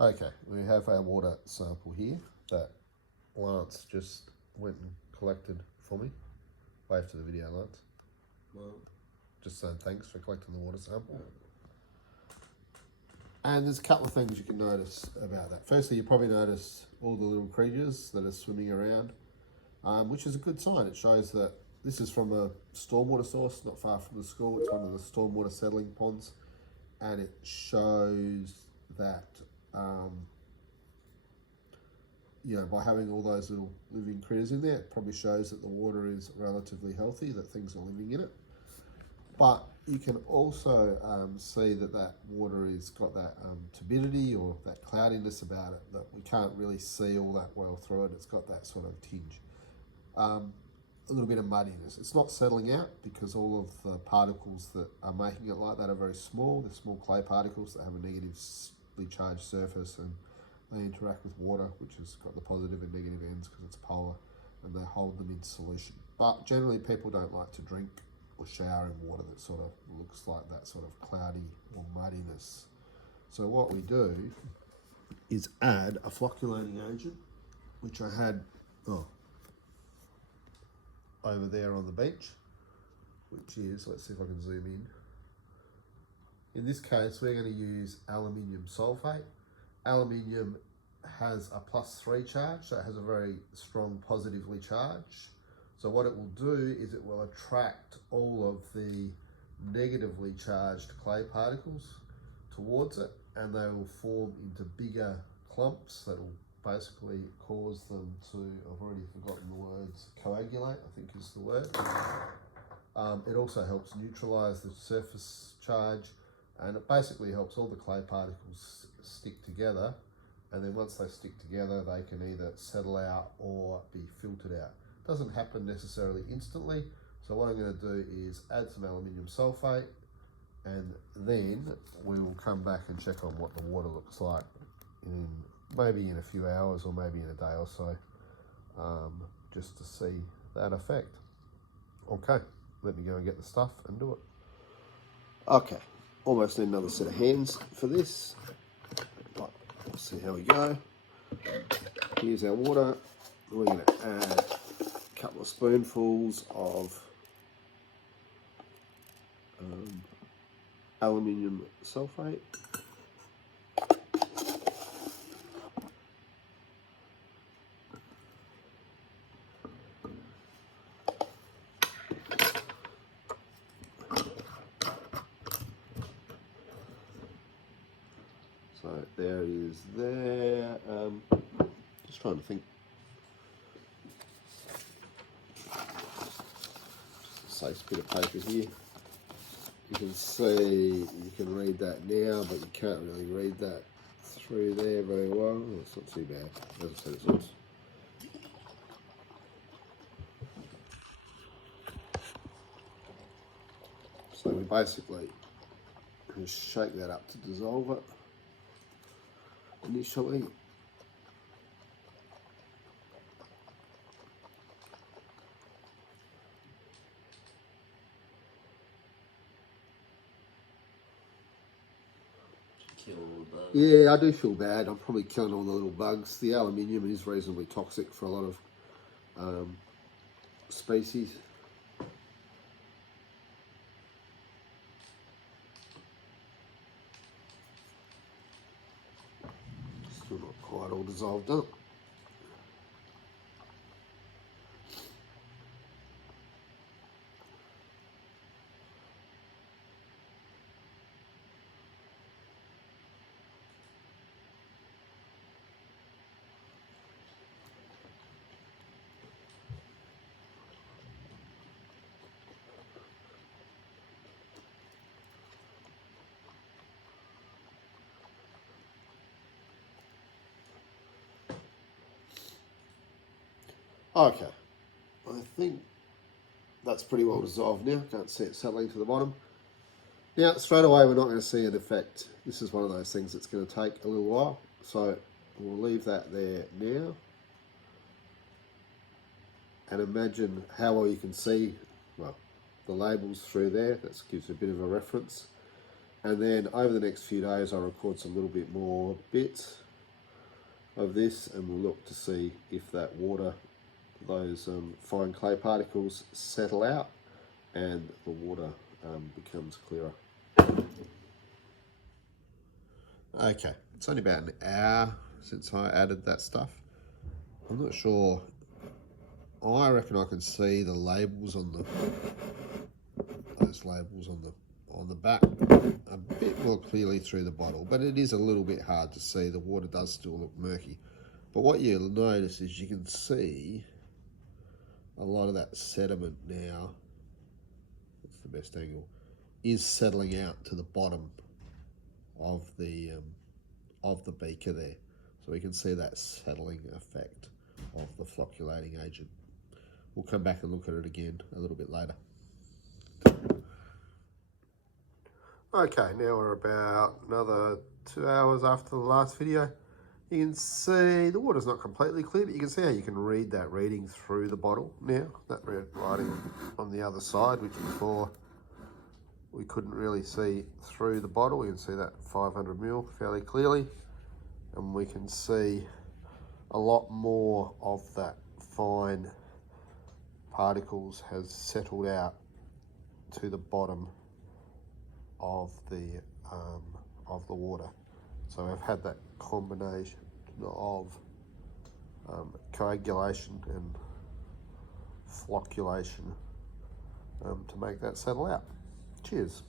Okay, we have our water sample here that Lance just went and collected for me. Wave to the video, Lance. Well, just saying thanks for collecting the water sample. And there's a couple of things you can notice about that. Firstly, you probably notice all the little creatures that are swimming around, which is a good sign. It shows that this is from a stormwater source, not far from the school. It's one of the stormwater settling ponds, and it shows that you know, by having all those little living critters in there, it probably shows that the water is relatively healthy, that things are living in it. But you can also see that that water has got that turbidity or that cloudiness about it, that we can't really see all that well through it. It's got that sort of tinge. A little bit of muddiness. It's not settling out because all of the particles that are making it like that are very small. They're small clay particles that have a negatively charged surface, and they interact with water, which has got the positive and negative ends because it's polar, and they hold them in solution. But generally people don't like to drink or shower in water that sort of looks like that sort of cloudy or muddiness. So what we do is add a flocculating agent, which I had over there on the beach, which is, let's see if I can zoom in. In this case, we're going to use aluminium sulfate. Aluminium has a +3 charge, so it has a very strong positively charged. So what it will do is it will attract all of the negatively charged clay particles towards it, and they will form into bigger clumps that will basically cause them to, I've already forgotten the words, coagulate, I think is the word. It also helps neutralize the surface charge, and it basically helps all the clay particles stick together, and then once they stick together they can either settle out or be filtered out. It doesn't happen necessarily instantly, so what I'm going to do is add some aluminium sulfate, and then we will come back and check on what the water looks like in maybe in a few hours or maybe in a day or so, just to see that effect. Okay, let me go and get the stuff and do it. Okay, almost need another set of hands for this, but we'll see how we go. Here's our water. We're going to add a couple of spoonfuls of aluminium sulfate. So there is there. Just trying to think. SACE bit of paper here. You can see, you can read that now, but you can't really read that through there very well. Oh, it's not too bad. As I said, it's not. So we basically just shake that up to dissolve it initially. kill all the bugs. Yeah, I do feel bad. I'm probably killing all the little bugs. The aluminium is reasonably toxic for a lot of species. Still not quite all dissolved up. Okay, I think that's pretty well dissolved now. Can't see it settling to the bottom. Now, straight away, we're not going to see an effect. This is one of those things that's going to take a little while. So we'll leave that there now. And imagine how well you can see, well, the labels through there. That gives a bit of a reference. And then over the next few days, I'll record some little bit more bits of this, and we'll look to see if that water, those fine clay particles settle out and the water becomes clearer. Okay, it's only about an hour since I added that stuff. I'm not sure. I reckon I can see the labels on those labels on the back a bit more clearly through the bottle, but it is a little bit hard to see. The water does still look murky. But what you'll notice is you can see a lot of that sediment now, that's the best angle, is settling out to the bottom of the beaker there. So we can see that settling effect of the flocculating agent. We'll come back and look at it again a little bit later. Okay, now we're about another 2 hours after the last video. You can see the water's not completely clear, but you can see how you can read that reading through the bottle now. That red writing on the other side, which before we couldn't really see through the bottle. We can see that 500 ml fairly clearly, and we can see a lot more of that fine particles has settled out to the bottom of the water. So we've had that combination of coagulation and flocculation to make that settle out. Cheers.